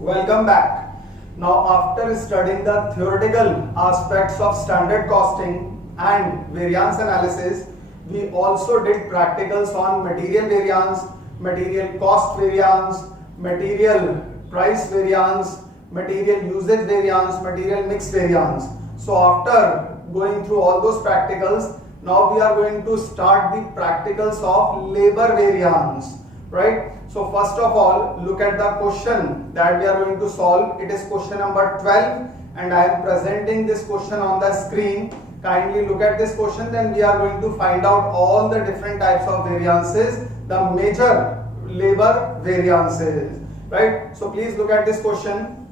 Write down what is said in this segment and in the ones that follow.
Welcome back. Now, after studying the theoretical aspects of standard costing and variance analysis, we also did practicals on material variance, material cost variance, material price variance, material usage variance, material mix variance. So, after going through all those practicals, now we are going to start the practicals of labor variance, right? So first of all, look at the question that we are going to solve. It is question number 12 and I am presenting this question on the screen. Kindly look at this question, then we are going to find out all the different types of variances, the major labor variances, right? So please look at this question.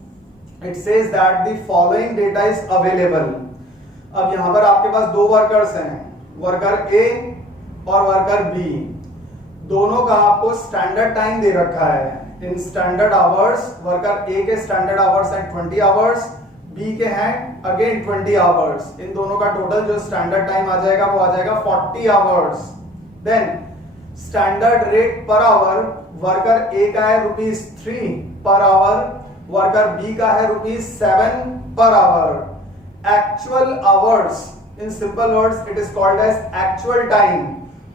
It says that the following data is available. अब यहाँ पर आपके पास दो workers हैं, worker ए और worker bee. दोनों का आपको स्टैंडर्ड टाइम दे रखा है इन स्टैंडर्ड आवर्स। वर्कर ए के स्टैंडर्ड आवर्स हैं 20 आवर्स, बी के हैं अगेन 20 आवर्स। इन दोनों का टोटल जो स्टैंडर्ड टाइम आ जाएगा वो आ जाएगा 40 hours. Then standard rate per hour, worker A का है ₹3 पर आवर, वर्कर बी का है ₹7 per hour. Actual hours, in simple words it is called as actual time.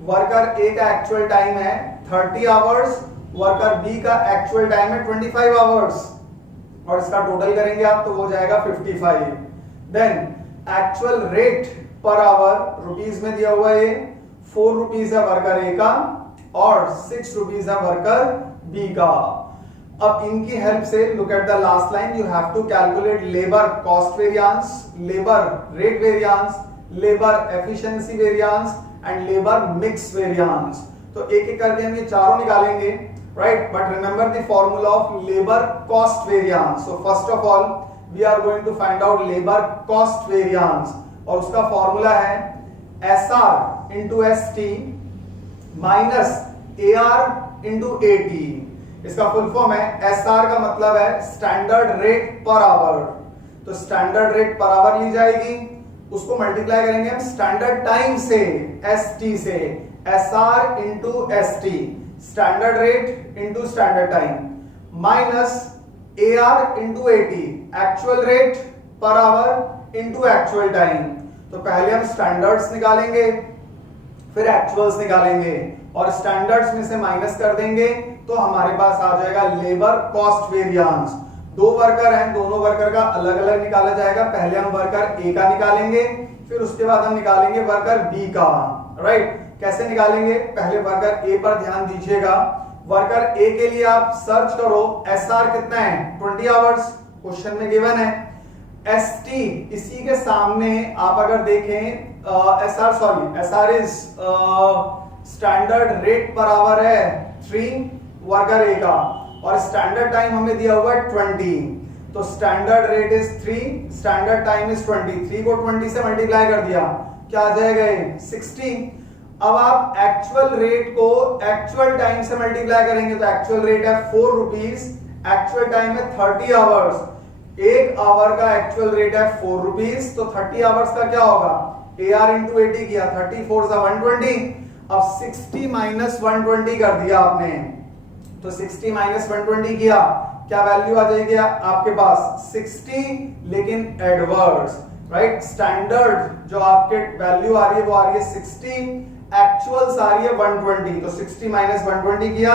Worker A का एक्चुअल टाइम है 30 आवर्स, वर्कर बी का actual time है 25 hours और इसका टोटल करेंगे आप तो हो जाएगा 55। Then actual rate per hour rupees में दिया हुआ है, 4 रुपीस है वर्कर ए का और 6 रुपीस है वर्कर बी का। अब इनकी हेल्प से look at the last line, you have to calculate labour cost variance, labour rate variance, labour efficiency variance and labour mix variance. तो एक एक करके हम ये चारों निकालेंगे, right? But remember the formula of labour cost variance. So first of all we are going to find out labour cost variance और उसका फॉर्मूला है SR into ST minus AR into AT। इसका फुल फॉर्म है SR का मतलब है standard rate per our, तो standard rate per our ली जाएगी, उसको मल्टीप्लाई करेंगे हम स्टैंडर्ड टाइम से ST से, SR into ST standard rate into standard time minus AR into AT actual rate per our into actual time. तो पहले हम स्टैंडर्ड्स निकालेंगे फिर एक्चुअल्स निकालेंगे और स्टैंडर्ड्स में से माइनस कर देंगे तो हमारे पास आ जाएगा लेबर कॉस्ट वेरिएंस। दो वर्कर हैं, दोनों वर्कर का अलग अलग निकाला जाएगा। पहले हम वर्कर ए का निकालेंगे फिर उसके बाद हम निकालेंगे वर्कर बी का, राइट? कैसे निकालेंगे? पहले वर्कर ए पर ध्यान दीजिएगा। वर्कर ए के लिए आप सर्च करो SR कितना है 20 आवर्स, क्वेश्चन में गिवन है। ST इसी के सामने आप अगर देखें SR is standard rate per our है 3 वर्कर ए का और स्टैंडर्ड टाइम हमें दिया हुआ है 20। तो standard rate is 3, standard time is 20। 3 को 20 से मल्टीप्लाई कर दिया, क्या आ जाएगा 60। अब आप एक्चुअल रेट को एक्चुअल टाइम से मल्टीप्लाई करेंगे तो एक्चुअल रेट है 4 रुपीस, एक्चुअल टाइम है 30 आवर्स। एक आवर का एक्चुअल रेट है 4 रुपीस, तो 30 आवर्स का क्या होगा? AR इंटू AT किया, 30 4 120। अब 60 माइनस 120 कर दिया आपने, तो 60 माइनस 120 किया, क्या वैल्यू आ जाएगी आपके पास 60 लेकिन एडवर्स, राइट? स्टैंडर्ड जो आपके वैल्यू आ रही है वो आ रही है 60, एक्चुअल्स आ रही है 120। तो 60 माइनस 120 किया,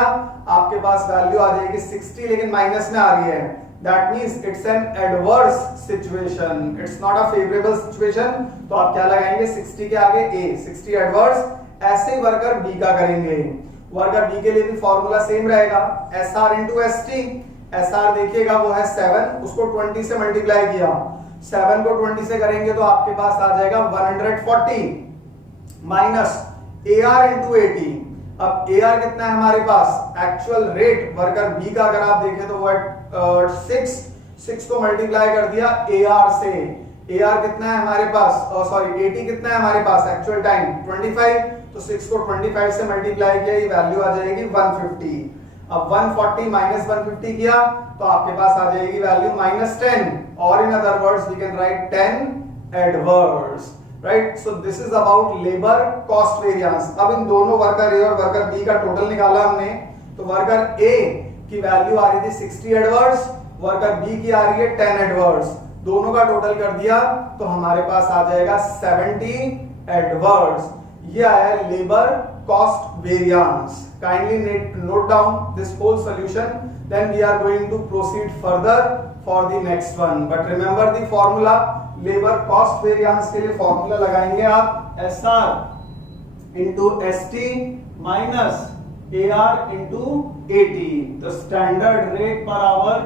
आपके पास वैल्यू आ जाएगी 60 लेकिन माइनस में आ रही है। That means it's an adverse situation, it's not a favourable situation. तो आप क्या लगाएंगे 60 के आगे A, 60 एडवर्स। ऐसे ही वर्कर बी का करेंगे। वर्कर बी के लिए भी फॉर्मूला सेम रहेगा SR इंटू ST। SR देखिएगा वो है 7, उसको 20 से मल्टीप्लाई किया, 7 को 20 से करेंगे तो आपके पास आ जाएगा 140 माइनस AR इंटू AT। अब AR कितना है हमारे पास? एक्चुअल रेट वर्कर बी का अगर आप देखें तो वो है 6 को मल्टीप्लाई कर दिया AR से। AR कितना है हमारे पास, AT कितना है हमारे पास? एक्चुअल टाइम 25, तो 6 को 25 से मल्टीप्लाई किया, ये वैल्यू आ जाएगी 150। अब 140 माइनस 150 किया तो आपके पास आ जाएगी वैल्यू -10, और in other words we can write 10 adverse, right? So this is about labour cost variance. अब इन दोनों वर्कर ए और वर्कर बी का टोटल निकाला हमने, तो वर्कर ए की वैल्यू आ रही थी 60 एडवर्स वर्कर बी की आ रही है 10 एडवर्स, दोनों का टोटल कर दिया तो हमारे पास आ जाएगा 70 एडवर्स। ये आया labour cost variance. Kindly note down this whole solution, then we are going to proceed further for the next one. But remember the formula, labour cost variance के लिए फॉर्मूला लगाएंगे आप SR into ST minus AR into AT। तो standard rate per hour,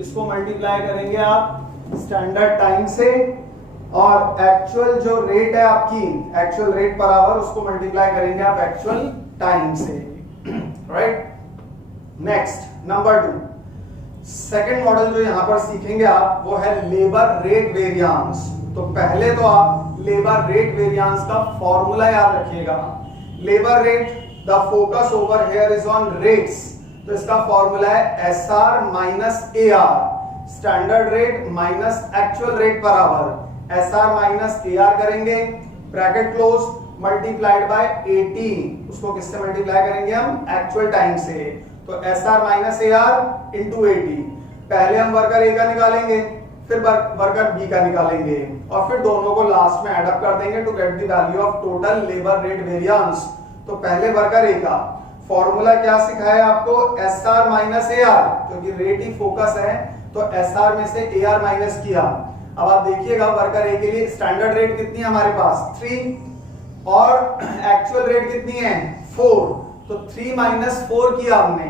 इसको multiply करेंगे आप standard time से, और एक्चुअल जो रेट है आपकी, एक्चुअल रेट पर आवर, उसको मल्टीप्लाई करेंगे आप एक्चुअल टाइम से। Right, next number 2, second model जो यहां पर सीखेंगे आप वो है लेबर रेट वेरिएंस। तो पहले तो आप लेबर रेट वेरिएंस का फॉर्मूला याद रखिएगा। Labour rate, the focus over here is on rates, तो इसका फॉर्मूला है SR minus AR, standard rate minus actual rate per our. SR minus AR करेंगे, ब्रैकेट क्लोज, मल्टीप्लाइड बाय 80, उसको किससे multiply करेंगे हम, एक्चुअल टाइम से। तो SR माइनस AR इंटू 80। पहले हम वर्कर ए का निकालेंगे, फिर वर्कर बी का निकालेंगे, और फिर दोनों को लास्ट में ऐड अप कर देंगे to get the value of total labour rate variance. तो पहले वर्कर ए का फॉर्मूला क्या सिखाया आपको, SR माइनस AR, क्योंकि रेट ही फोकस है तो SR में से AR माइनस किया। अब आप देखिएगा वर्कर ए के लिए स्टैंडर्ड रेट कितनी है हमारे पास, 3, और एक्चुअल रेट कितनी है, 4। तो 3 माइनस 4 किया हमने,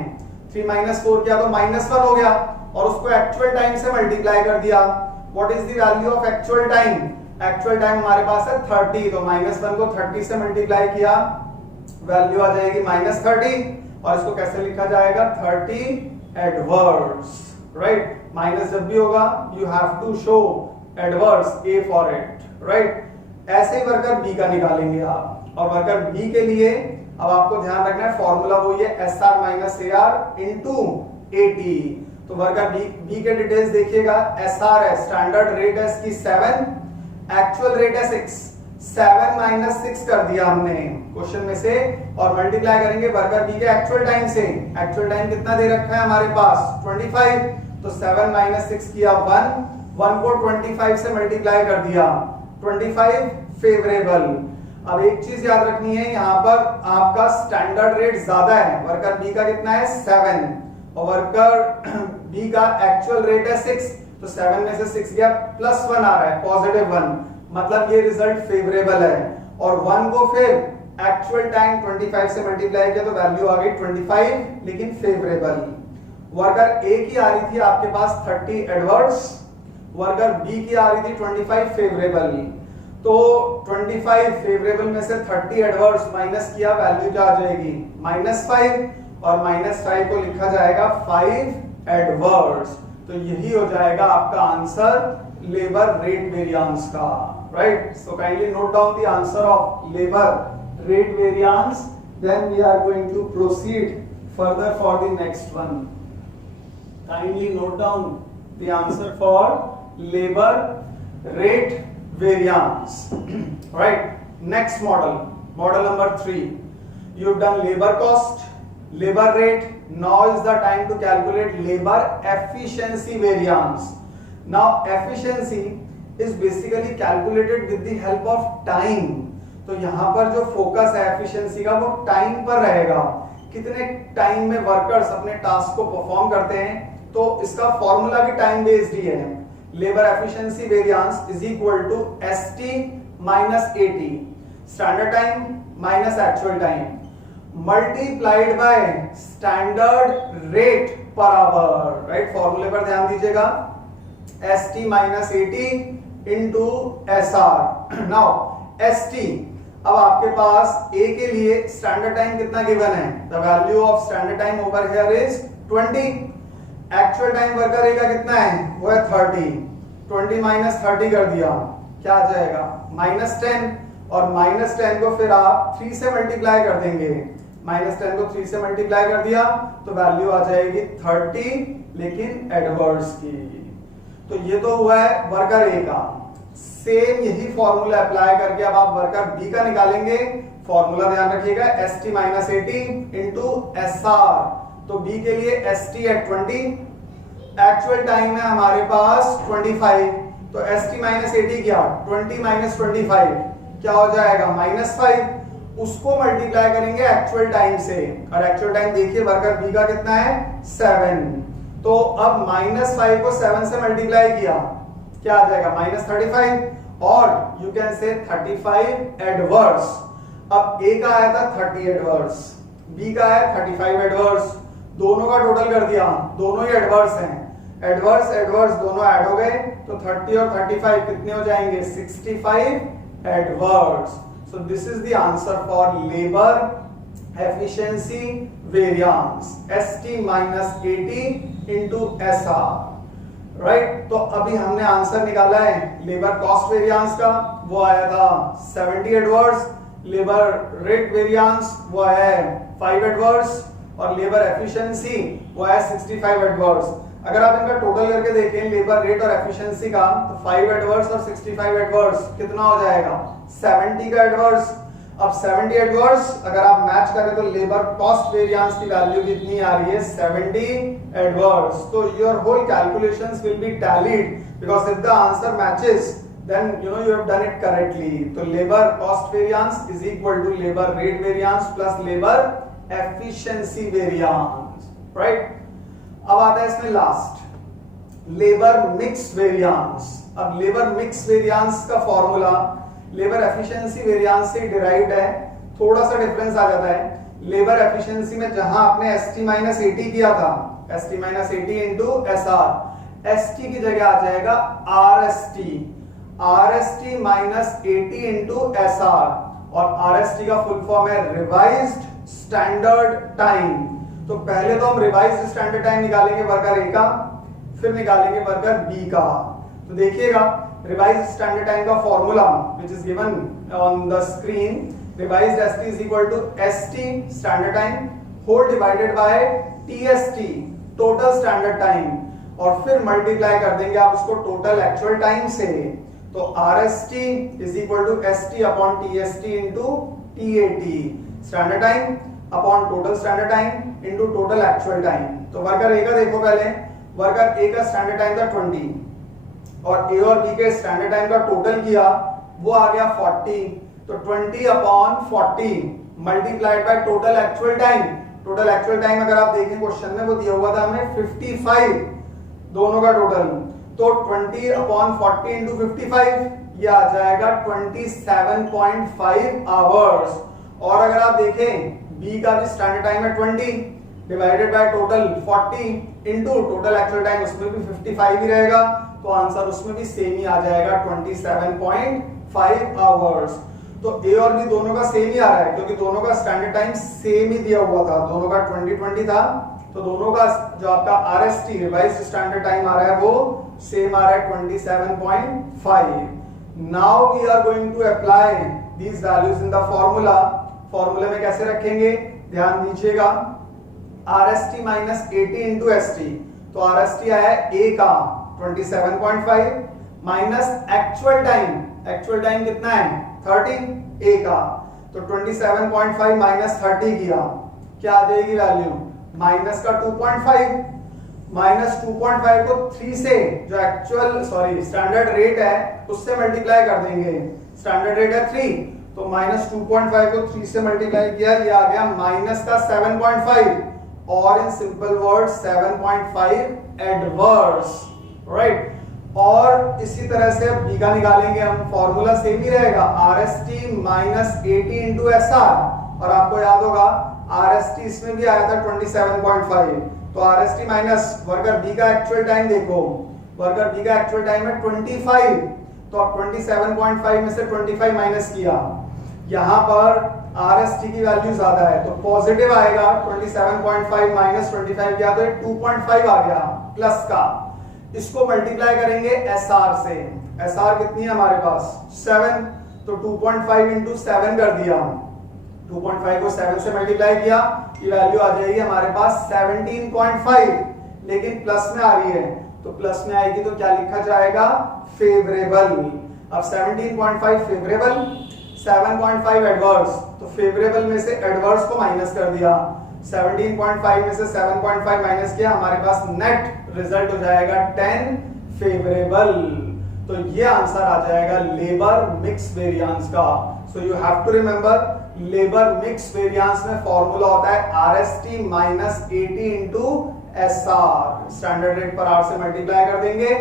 3 माइनस 4 किया तो -1 हो गया, और उसको एक्चुअल टाइम से मल्टीप्लाई कर दिया। What is the value of actual time, actual time हमारे पास है 30, तो -1 को 30 से मल्टीप्लाई किया, वैल्यू आ जाएगी -30, और इसको कैसे लिखा जाएगा, 30 एडवर्स। राइट, माइनस जब भी होगा you have to show adverse A for it. Right, ऐसे ही वर्कर बी का निकालेंगे आप, और वर्कर बी के लिए अब आपको ध्यान रखना है फॉर्मूला वही है SR माइनस AR इंटू 80। तो वर्कर बी के डिटेल्स देखिएगा, SR है स्टैंडर्ड रेट है इसकी 7, एक्चुअल रेट है 6, 7 माइनस 6 कर दिया हमने क्वेश्चन में से, और मल्टीप्लाई करेंगे वर्कर बी के एक्चुअल टाइम से। एक्चुअल टाइम कितना दे रखा है हमारे पास, 25, तो 7 माइनस 6 किया 1 को 25 से मल्टीप्लाई कर दिया, 25 फेवरेबल। अब एक चीज याद रखनी है, यहाँ पर आपका स्टैंडर्ड रेट ज्यादा है, वर्कर बी का कितना है 7, और वर्कर बी का एक्चुअल रेट है 6, तो 7 में से 6 गया, +1 आ रहा है, +1, मतलब ये रिजल्ट फेवरेबल है। और 1 को फिर एक्चुअल टाइम 25 से मल्टीप्लाई किया तो वैल्यू आ गई 25, लेकिन फेवरेबल। वर्कर ए की आ रही थी आपके पास 30 एडवर्स, वर्कर बी की आ रही थी 25 फेवरेबल। तो 25 फेवरेबल में से 30 एडवर्स माइनस किया, वैल्यू क्या आ जाएगी, -5, और -5 को लिखा जाएगा 5 एडवर्स। तो यही हो जाएगा आपका आंसर लेबर रेट वेरिएंस का। Right, so kindly note down the answer of labour rate variance, then we are going to proceed further for the next one. Kindly note down the answer for labour rate variance. Right, next model number 3. You've done labor cost, labor rate. Now is the time to calculate labor efficiency variance. Now efficiency is basically calculated with the help of time. तो यहाँ पर जो focus है efficiency का वो time पर रहेगा, कितने टाइम में वर्कर्स अपने टास्क को परफॉर्म करते हैं, तो इसका फॉर्मूला भी टाइम बेस्ड ही है। Labour efficiency variance is equal to ST minus AT, standard time minus actual time, multiplied by standard rate per hour. Right, फॉर्मूले पर ध्यान दीजिएगा, ST minus AT into SR। Now ST, अब आपके पास A के लिए स्टैंडर्ड टाइम कितना गिवन है, the value of standard time over here is 20, actual time worker A का कितना है, वो है 30, 20 माइनस 30 कर दिया, क्या आ जाएगा, -10, और -10 को फिर आप 3 से मल्टीप्लाई कर देंगे, -10 को 3 से मल्टीप्लाई कर दिया तो वैल्यू आ जाएगी 30, लेकिन एडवर्स की। तो ये तो हुआ है वर्कर ए का। सेम यही फॉर्मूला अप्लाई करके अब आप वर्कर बी का निकालेंगे। फॉर्मूला ध्यान रखिएगा, ST minus AT into SR। तो बी के लिए ST है 20, एक्चुअल टाइम है हमारे पास 25, तो st माइनस 80 क्या, 20 माइनस 25 क्या हो जाएगा, -5। उसको मल्टीप्लाई करेंगे एक्चुअल टाइम से, और एक्चुअल टाइम देखिए वर्कर बी का कितना है, 7। तो अब -5 को 7 से मल्टीप्लाई किया, क्या आ जाएगा, -35, और यू कैन से 35 एडवर्स। अब ए का आया था 30 एडवर्स, बी का है 35 एडवर्स, दोनों का टोटल कर दिया, दोनों ही एडवर्स हैं, एडवर्स एडवर्स दोनों ऐड हो गए, तो 30 और 35 कितने हो जाएंगे, 65 adverse. So this is the answer for labour efficiency variance, ST minus 80 into SR, right. तो अभी हमने आंसर निकाला है लेबर कॉस्ट वेरिएंस का, वो आया था 70 एडवर्स, लेबर रेट वेरिएंस वो है 5 एडवर्स, और लेबर एफिशिएंसी वो है 65 एडवर्स। अगर आप इनका टोटल करके देखें लेबर रेट और एफिशिएंसी का, तो 5 एडवर्स और 65 एडवर्स कितना हो जाएगा, 70 का एडवर्स। अब 70 एडवर्स अगर आप मैच करें तो लेबर कॉस्ट वेरिएंस की वैल्यू कितनी आ रही है, 70 एडवर्स। तो your whole calculations will be tallied, because if the answer matches then you have done it correctly. तो labor cost variance is equal to labor rate variance plus labor efficiency variance, right? अब आता है इसमें last, labor mix variance। अब labor mix variance का formula labor efficiency variance से derived है, थोड़ा सा डिफरेंस आ जाता है। labor efficiency में जहां आपने ST माइनस 80 किया था, ST minus 80 into SR, ST की जगह आ जाएगा RST माइनस 80 इंटू SR, और RST का फुल फॉर्म है रिवाइज्ड स्टैंडर्ड टाइम। तो पहले तो हम रिवाइज्ड स्टैंडर्ड टाइम निकालेंगे वर्कर ए का, फिर निकालेंगे वर्कर बी का। तो देखिएगा रिवाइज्ड स्टैंडर्ड टाइम का formula which is given on the screen, revised ST is equal to ST standard time whole divided by TST total standard time, और फिर मल्टीप्लाई कर देंगे आप उसको टोटल एक्चुअल टाइम से। तो RST is equal to ST upon TST into TAT, standard time upon total standard time into total actual time. तो worker A का देखो, पहले वर्कर ए का स्टैंडर्ड टाइम था 20, और ए और बी के स्टैंडर्ड टाइम का टोटल किया, वो आ गया 40। तो 20 upon 40 multiplied by total actual time. Total actual time अगर आप देखें क्वेश्चन में वो दिया हुआ था हमें 55, दोनों का टोटल। तो 20 अपॉन 40 इंटू 55 ये आ जाएगा 27.5 आवर्स। और अगर आप देखें बी का भी स्टैंडर्ड टाइम है 20 divided by total 40 into total actual time, उसमें भी 55 ही रहेगा, तो आंसर उसमें भी सेम ही आ जाएगा 27.5 आवर्स। तो ए और बी दोनों का सेम ही आ रहा है, क्योंकि दोनों का स्टैंडर्ड टाइम सेम ही दिया हुआ था, दोनों का 2020 था, तो दोनों का जो आपका RST रिवाइज्ड स्टैंडर्ड टाइम आ रहा है वो सेम आ रहा है 27.5। Now we are going to apply these values in the formula. फॉर्मूले में कैसे रखेंगे, ध्यान दीजिएगा, RST माइनस 80 इंटू ST, तो RST आया A का 27.5 माइनस एक्चुअल टाइम कितना है 30 A का, तो 27.5 माइनस 30 किया, क्या आ जाएगी वैल्यू, माइनस का 2.5, माइनस 2.5 को 3 से जो स्टैंडर्ड रेट है उससे मल्टीप्लाई कर देंगे, स्टैंडर्ड रेट है 3, तो माइनस 2.5 को 3 से मल्टीप्लाई किया, ये आ गया माइनस का 7.5, और in simple word 7.5 adverse, right. और इसी तरह से बी का निकालेंगे हम, फॉर्मूला सेम ही रहेगा, RST माइनस 80 इंटू SR, और आपको याद होगा RST इसमें भी आया था 27.5, तो RST माइनस वर्कर बी का एक्चुअल टाइम देखो, वर्कर बी का एक्चुअल टाइम है 25, तो आप 27.5 में से 25 माइनस किया, यहां पर RST की वैल्यू ज्यादा है तो पॉजिटिव आएगा, 27.5 माइनस 25 किया तो 2.5 आ गया प्लस का। इसको मल्टीप्लाई करेंगे SR से, SR कितनी है हमारे पास 7, तो 2.5 इंटू 7 कर दिया, 2.5 को 7 से मल्टीप्लाई किया, ये वैल्यू आ जाएगी हमारे पास 17.5, लेकिन प्लस में आ रही है, तो प्लस में आएगी तो क्या लिखा जाएगा, फेवरेबल। अब 17.5 फेवरेबल, 7.5 एडवर्स, तो फेवरेबल में से एडवर्स को माइनस कर दिया, 17.5 में से 7.5 माइनस किया, हमारे पास नेट रिजल्ट हो जाएगा 10 फेवरेबल। तो ये आंसर आ जाएगा लेबर मिक्स वेरिएंस का। So you have to remember labour mix variance में फॉर्मूला होता है RST minus 80 into SR, standard rate per hour से मल्टीप्लाई कर देंगे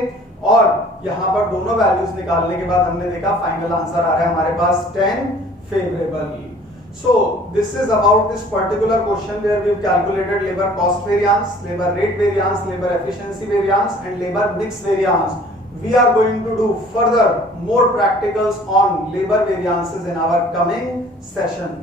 और यहां पर दोनों वैल्यूज निकालने के बाद हमने देखा फाइनल आंसर आ रहा है हमारे पास 10 favourable. So this is about this particular question where we've calculated labor cost variance, labor rate variance, labor efficiency variance and labor mix variance. We are going to do further more practicals on labor variances in our coming session.